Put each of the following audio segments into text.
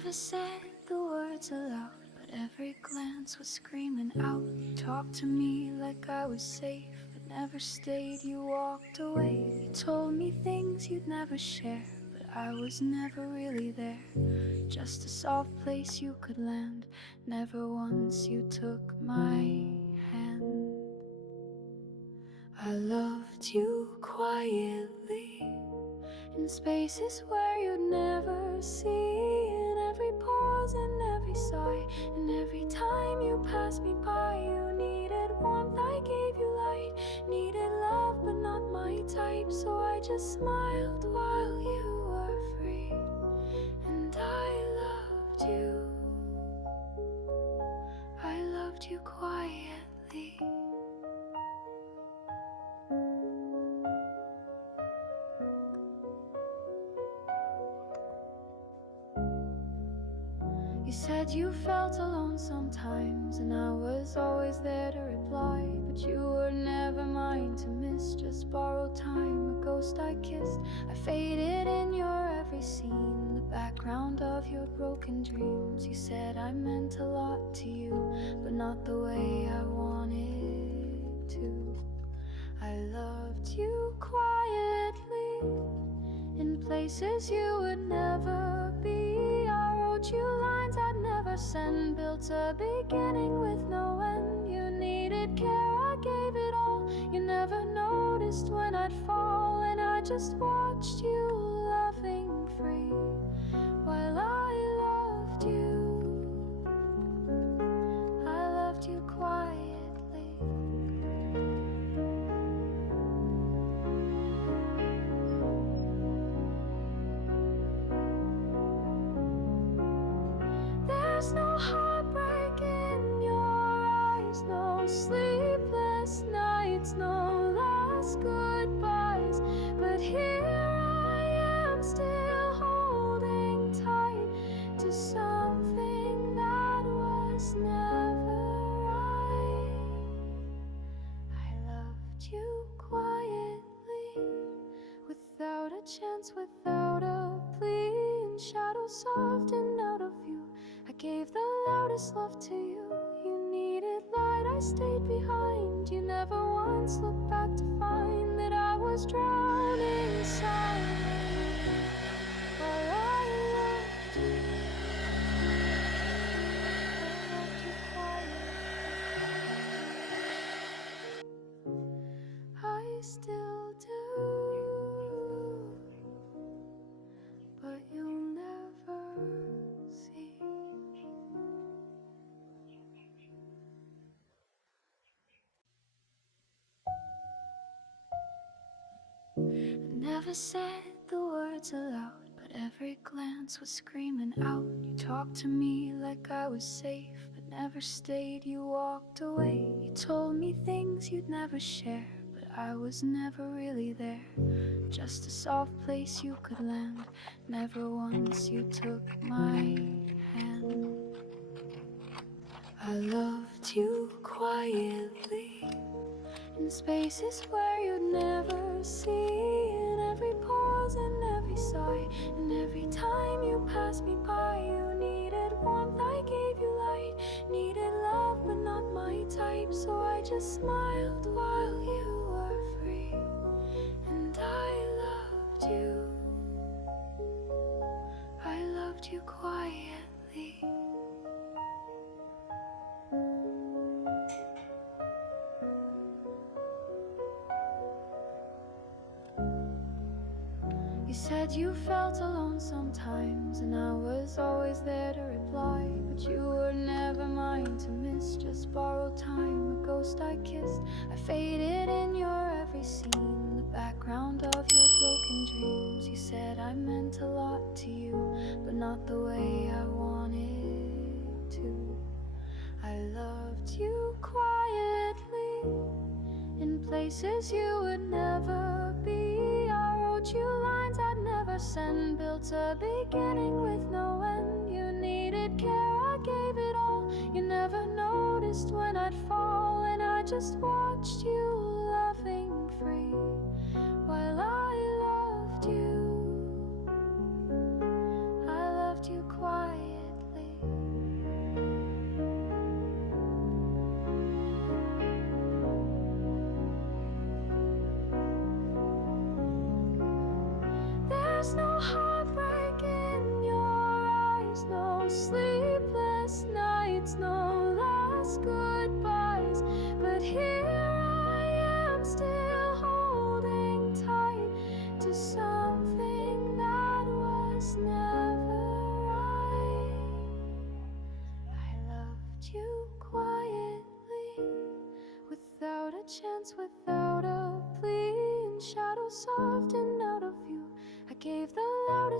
never said the words aloud, but every glance was screaming out. You talked to me like I was safe, but never stayed. You walked away. You told me things you'd never share, but I was never really there. Just a soft place you could land. Never once you took my hand. I loved you quietly, in spaces where you'd never see, in every pause and every sigh, and every time you passed me by. You needed warmth, I gave you light, needed love but not my type, so I just smiled while you were free. And I loved you quietly. You said you felt alone sometimes, and I was always there to reply, but you were never mine to miss, just borrowed time, a ghost I kissed. I faded in your every scene, the background of your broken dreams. You said I meant a lot to you, but not the way I wanted to. I loved you quietly, in places you would never be. I wrote you lines I'd never send, built a beginning with no end. You needed care, I gave it all. You never noticed when I'd fall, and I just watched you loving free while I loved you quietly. There's no heartbreak in your eyes, no sleepless nights, no last goodbyes, but here I am still holding tight to something that was never right. I loved you quietly, without a chance, without a plea, in shadows softened out of view. I gave the loudest love to you. You needed light, I stayed behind. You never once looked back to find that I was drowning silently while I loved you. I loved you quietly. I still do, but you'll never see. I never said the words aloud, but every glance was screaming out. You talked to me like I was safe, but never stayed. You walked away. You told me things you'd never share, but I was never really there. Just a soft place you could land. Never once you took my hand. I loved you quietly, in spaces where you'd never see, in every pause and every sigh, and every time you passed me by. You needed warmth, I gave you light, needed love but not my type, so I just smiled while you were free. And I loved you quietly. You said you felt alone sometimes, and I was always there to reply, but you were never mine to miss, just borrowed time, a ghost I kissed. I faded in your every scene, the background of your broken dreams. You said I meant a lot to you, but not the way I wanted to. I loved you quietly, in places you would never be. I wrote you lines I'd never send, built a beginning with no end. You needed care, I gave it all. You never noticed when I'd fall, and I just watched you loving free while I loved you quiet.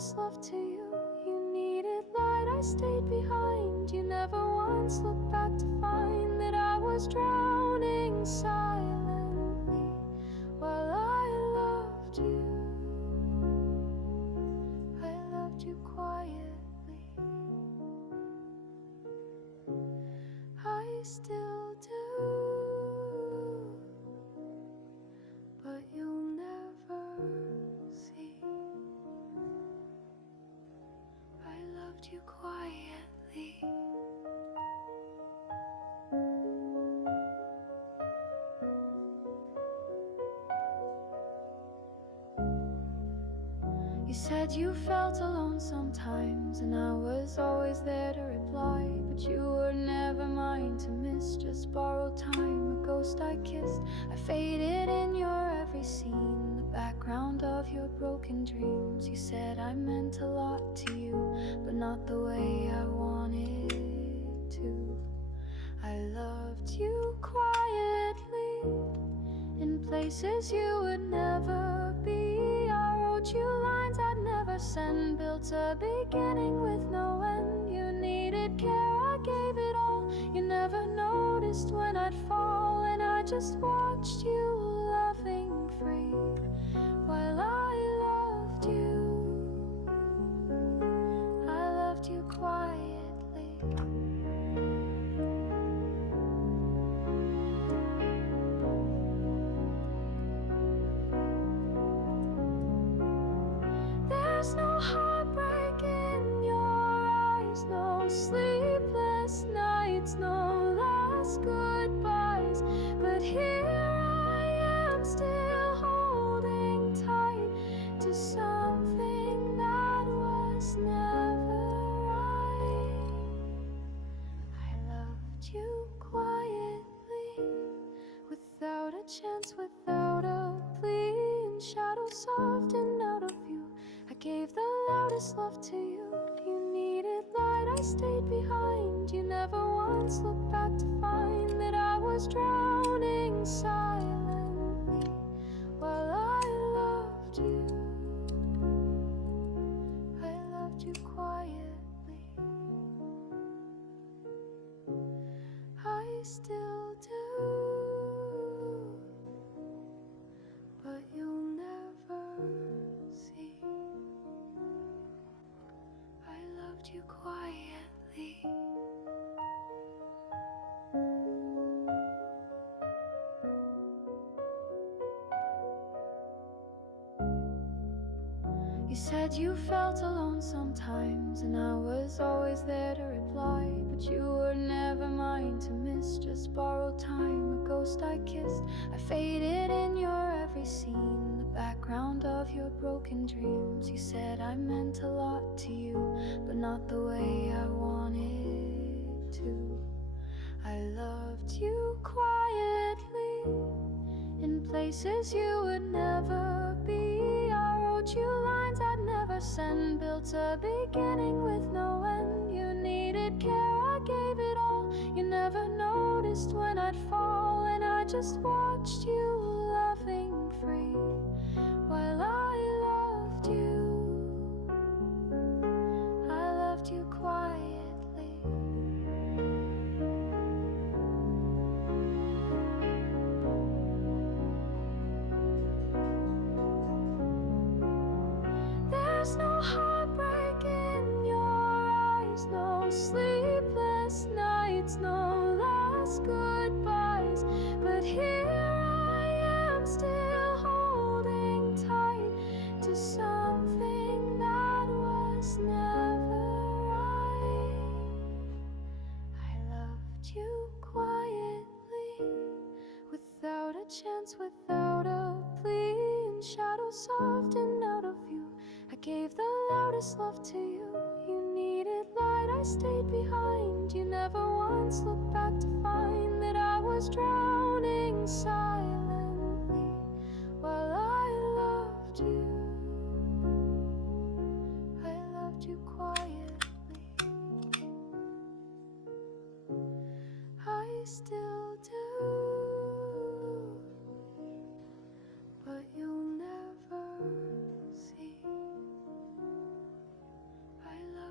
loudest love to you. You needed light, I stayed behind. You never once looked back to find that I was drowning silently while I loved you. I loved you quietly. I still do, but you'll never see. I loved you quietly. You said you felt alone sometimes, and I was always there to reply. But you were never mine to miss, just borrowed time, a ghost I kissed. I faded in your every scene, the background of your broken dreams. You said I meant a lot to you, but not the way I wanted to. I loved you quietly, in places you would never be. I wrote you lines I'd never send, built a beginning with no end. You needed care, I gave it all. You never noticed when I'd fall, and I just watched you loving free while I loved you. I loved you quietly. There's no heartbreak in your eyes, no sleepless nights, no last goodbyes. But here I am, still holding tight to something that was never right. I loved you quietly, without a chance, without a plea. In shadows softened out of you, I gave the loudest love to you. You needed light, I stayed behind. You never once looked back to find that I was drowning silently while I loved you. I loved you quietly. I still do, but you'll never see. I loved you quietly. You said you felt alone sometimes, and I was always there to reply. But you were never mine to miss, just borrowed time, a ghost I kissed. I faded in your every scene, the background of your broken dreams. You said I meant a lot to you, but not the way I wanted to. I loved you quietly, in places you would never be. I wrote you lines I'd never send, built a beginning with no end. You needed care, I gave it all. You never noticed when I'd fall, and I just watched you loving free while I loved you. I loved you quietly. There's no heartbreak in your eyes, no sleepless nights, no last goodbyes. But here I am, still holding tight to something that was never right. I loved you quietly, without a chance, without a plea. In shadows softened out of you, I gave the loudest love to you. You needed light, I stayed behind. You never once looked back to find that I was drowning silently while I loved you. I loved you quietly. I still do, but you'll never see.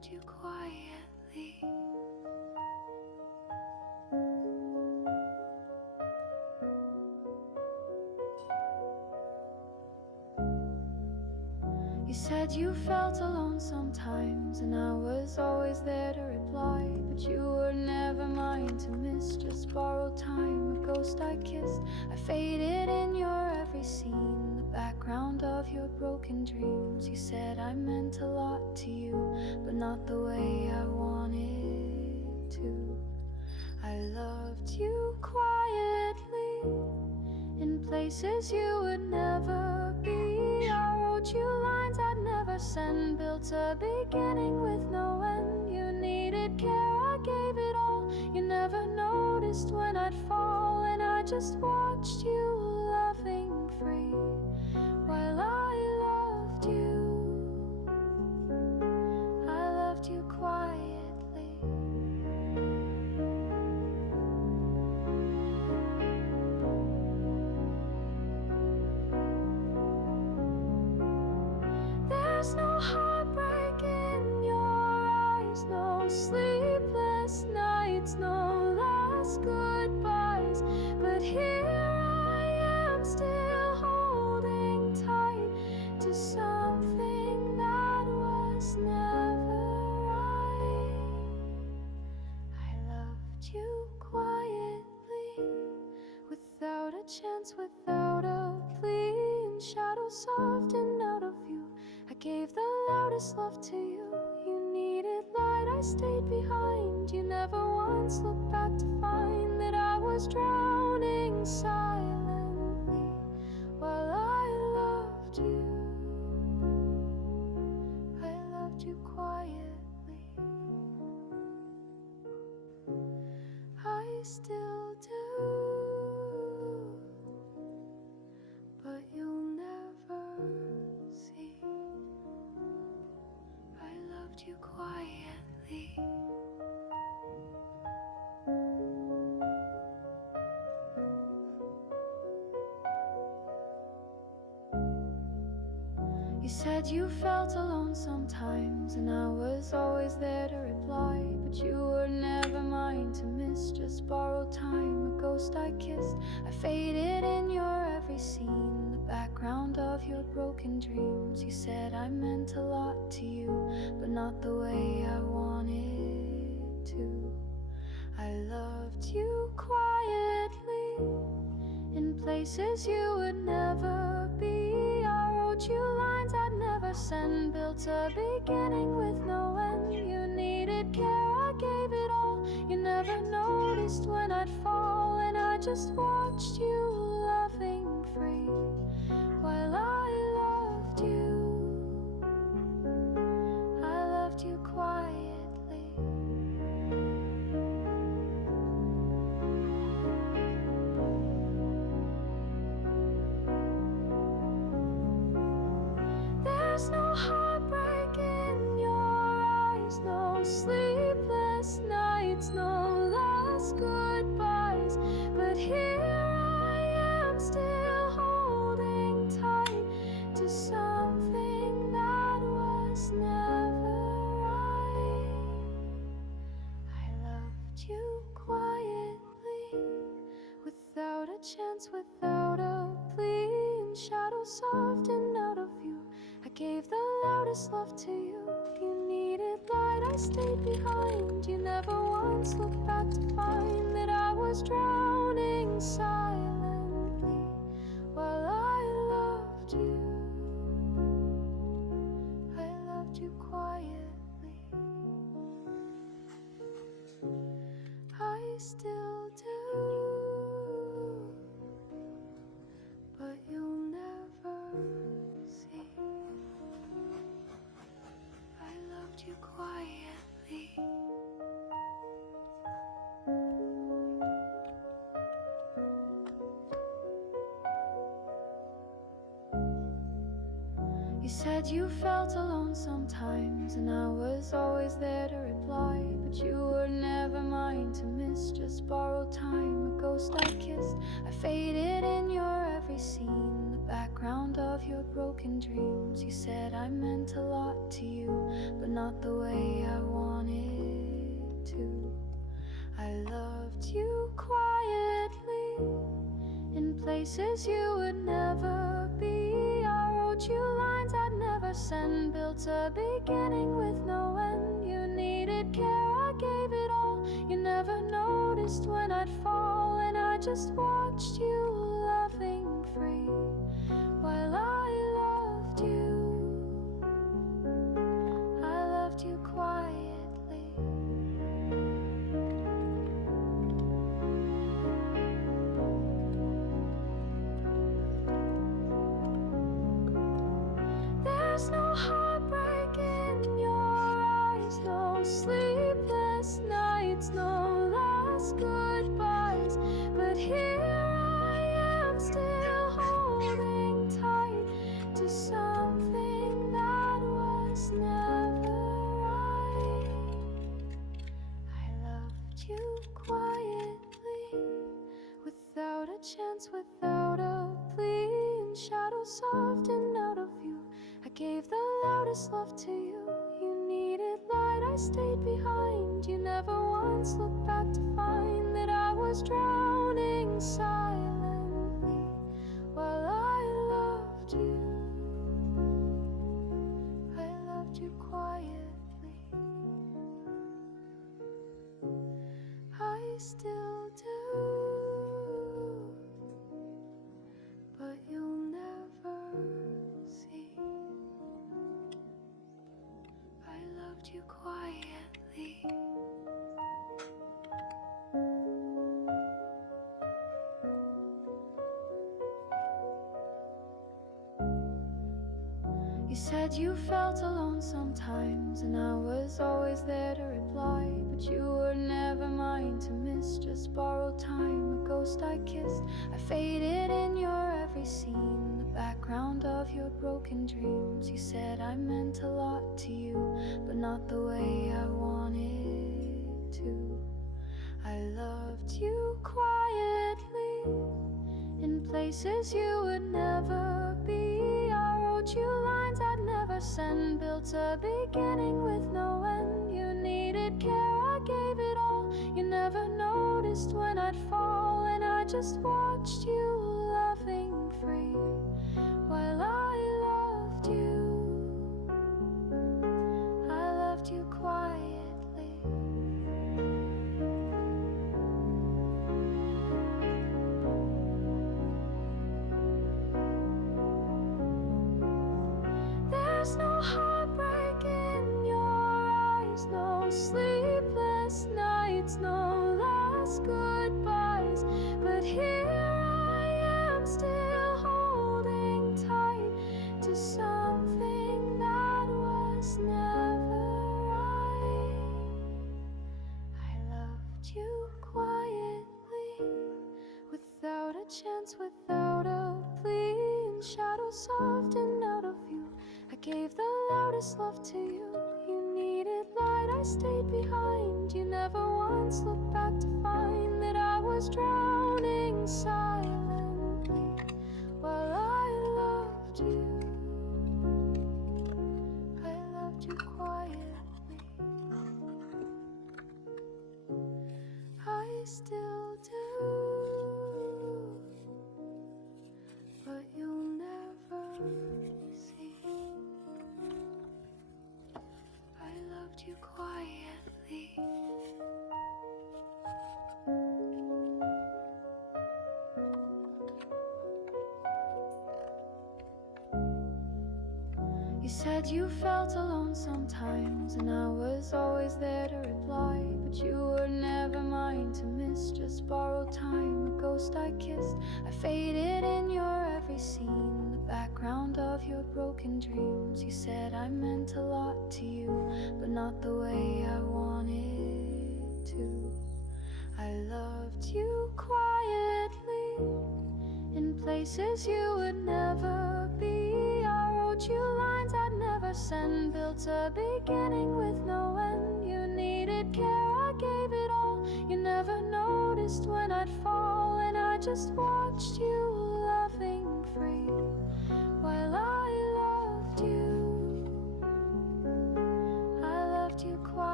loved you quietly. You said you felt alone sometimes, and I was always there to reply. But you were never mine to miss, just borrowed time, a ghost I kissed. I faded in your every scene, the background of your broken dreams. You said I meant a lot to you, but not the way I wanted to. I loved you quietly, in places you would never be. I wrote you lines I'd never send, built a beginning with no end. You needed care, I gave it all. You never noticed when I'd fall, and I just watched you loving free while I loved you. I loved you quietly. There's no heartbreak in your eyes, no sleepless nights, no last goodbyes. But here I am, still holding tight to something that was never right. I loved you quietly, without a chance, without a plea. In shadows softened out of view, I gave the loudest love to you. You needed light, I stayed behind. You never once looked back to find that I was drowning silently while I loved you. I loved you quietly. I still do, but you'll never see. I loved you quietly. You said you felt alone sometimes, and I was always there to reply. But you were never mine to miss, just borrowed time, a ghost I kissed. I faded in your every scene, the background of your broken dreams. You said I meant a lot to you, but not the way I wanted to. I loved you quietly, in places you would never be. I wrote you lines I'd never send, built a beginning with no end. You needed care, I gave it all. You never noticed when I'd fall, and I just watched you loving free while I loved you. I loved you quietly. There's no heartbreak in your eyes, no sleepless nights, no last goodbyes. But here I am, still holding tight to something that was never right. I loved you quietly, without a chance, without a plea. In shadows softened out of view, I gave the loudest love to you. You needed light, I stayed behind. You never once looked back to find that I was drowning silently while I loved you. I loved you quietly. I still do, but you'll never see. I loved you quietly. You said you felt alone sometimes, and I was always there to reply. But you were never mine to miss, just borrowed time, a ghost I kissed. I faded in your every scene, the background background of your broken dreams. You said I meant a lot to you, but not the way I wanted to. I loved you quietly, in places you would never be. I wrote you lines I'd never send, built a beginning with no end. You needed care, I gave it all. You never noticed when I'd fall, and I just watched you loving free while I loved you. I loved you quietly. There's no heartbreak in your eyes, no sleepless nights, no last goodbyes. But here I am, still holding tight to something that was never right. I loved you quietly, without a chance, without a plea. In shadows softened out of view, I gave the loudest love to you. You needed light, I stayed behind. You never once looked back to find that I was drowning silently while I loved you. I loved you quietly. I still do, but you'll never see. I loved you quietly. You said you felt alone sometimes, and I was always there to reply. But you were never mine to miss, just borrowed time, a ghost I kissed. I faded in your every scene, the background of your broken dreams. You said I meant a lot to you, but not the way I wanted to. I loved you quietly, in places you would never be. I wrote you lines I'd never send, built a beginning with no end. You needed care, I gave it all. You never noticed when I'd fall, and I just watched you loving free while I loved you. I loved you quietly. There's no heartbreak in your eyes, no sleepless nights, no last goodbyes. But here I am, still holding tight to something that was never right. I loved you quietly, without a chance, without a plea. In shadows softened out of view, I gave the loudest love to you. You needed light, I stayed behind. You never once looked back to find that I was drowning silently while I loved you. I loved you quietly. I still do, but you'll never see. I loved you quietly. You said you felt alone sometimes, and I was always there to reply. But you were never mine to miss, just borrowed time, a ghost I kissed. I faded in your every scene, the background of your broken dreams. You said I meant a lot to you, but not the way I wanted to. I loved you quietly, in places you would never be. I wrote you lines I'd never send, built a beginning with no end. You needed care, I gave it all. You never noticed when I'd fall, and I just watched you loving free while I